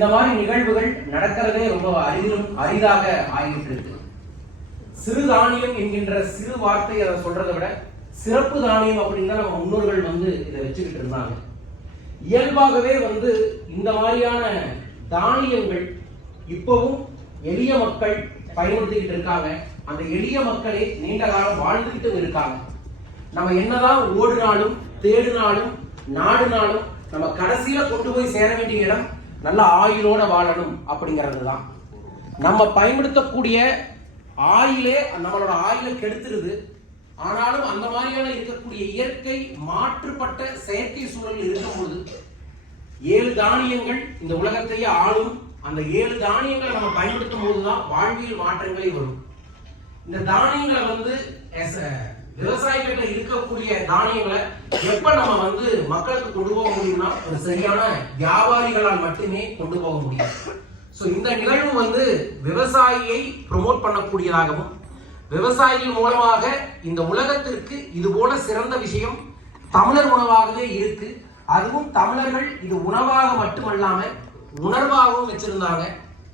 இந்த மாதிரி நிகழ்வுகள் நடக்கிறதே ரொம்ப அரிதிலும் அரிதாக ஆகிட்டு இருக்கு சிறு தானியம் என்கின்ற சிறு வார்த்தை அதை சொல்றதை விட சிறப்பு தானியம் அப்படின்னு தான் நம்ம முன்னோர்கள் வந்து இதை வச்சுக்கிட்டு இருந்தாங்க. இயல்பாகவே வந்து இந்த மாதிரியான தானியங்கள் இப்பவும் எளிய மக்கள் பயன்படுத்திக்கிட்டு இருக்காங்க. அந்த எளிய மக்களே நீண்ட காலம் வாழ்ந்துகிட்டும் இருக்காங்க. நம்ம என்னதான் ஓடினாலும் தேடினாலும் நாடுனாலும் நம்ம கடைசியில கொண்டு போய் சேர வேண்டிய இடம் நல்ல ஆயுளோட வாழணும் அப்படிங்கிறது தான் நம்ம பயன்படுத்தக்கூடிய ஆயிலே நம்மளோட ஆயிலை கெடுத்துருது. ஆனாலும் அந்த மாதிரியான இருக்கக்கூடிய இயற்கை மாற்றுப்பட்ட செயற்கை சூழல் இருக்கும்போது ஏழு தானியங்கள் இந்த உலகத்தையே ஆளும். அந்த ஏழு தானியங்களை நம்ம பயன்படுத்தும் போதுதான் வாழ்வியல் மாற்றங்களே வரும். இந்த தானியங்களை வந்து விவசாய இருக்கக்கூடிய தானியங்களை எப்ப நம்ம வந்து மக்களுக்கு கொண்டு போக முடியும்னா ஒரு சரியான வியாபாரிகளால் மட்டுமே கொண்டு போக முடியும். ஸோ இந்த நிகழ்வு வந்து விவசாயியை ப்ரொமோட் பண்ணக்கூடியதாகவும் விவசாயிகள் மூலமாக இந்த உலகத்திற்கு இது போல சிறந்த விஷயம் தமிழர் உணவாகவே இருக்கு. அதுவும் தமிழர்கள் இது உணவாக மட்டுமல்லாம உணர்வாகவும் வச்சிருந்தாங்க.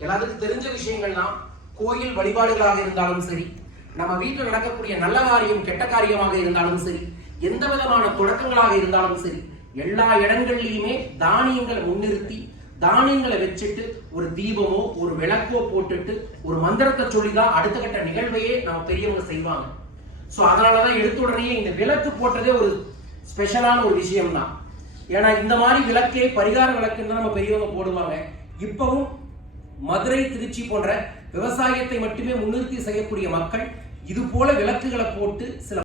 எல்லாத்துக்கும் தெரிஞ்ச விஷயங்கள்லாம் கோயில் வழிபாடுகளாக இருந்தாலும் சரி நம்ம வீட்டில் நடக்கக்கூடிய நல்ல காரியம் கெட்ட காரியமாக இருந்தாலும் சரி எந்த விதமான தொடக்கங்களாக இருந்தாலும் சரி எல்லா இடங்கள்லையுமே தானியங்களை முன்னிறுத்தி தானியங்களை வச்சுட்டு ஒரு தீபமோ ஒரு விளக்கோ போட்டுட்டு ஒரு மந்திரத்தை சொல்லிதான் அடுத்த கட்ட நிகழ்வையே நம்ம பெரியவங்க செய்வாங்க. ஸோ அதனாலதான் எடுத்த உடனே இந்த விளக்கு போட்டதே ஒரு ஸ்பெஷலான ஒரு விஷயம் தான் ஏன்னா இந்த மாதிரி விளக்கே பரிகார விளக்குன்னு தான் நம்ம பெரியவங்க போடுவாங்க. இப்பவும் மதுரை திருச்சி போன்ற விவசாயத்தை மட்டுமே முன்னிறுத்தி செய்யக்கூடிய மக்கள் இது போல விளக்குகளை போட்டு சில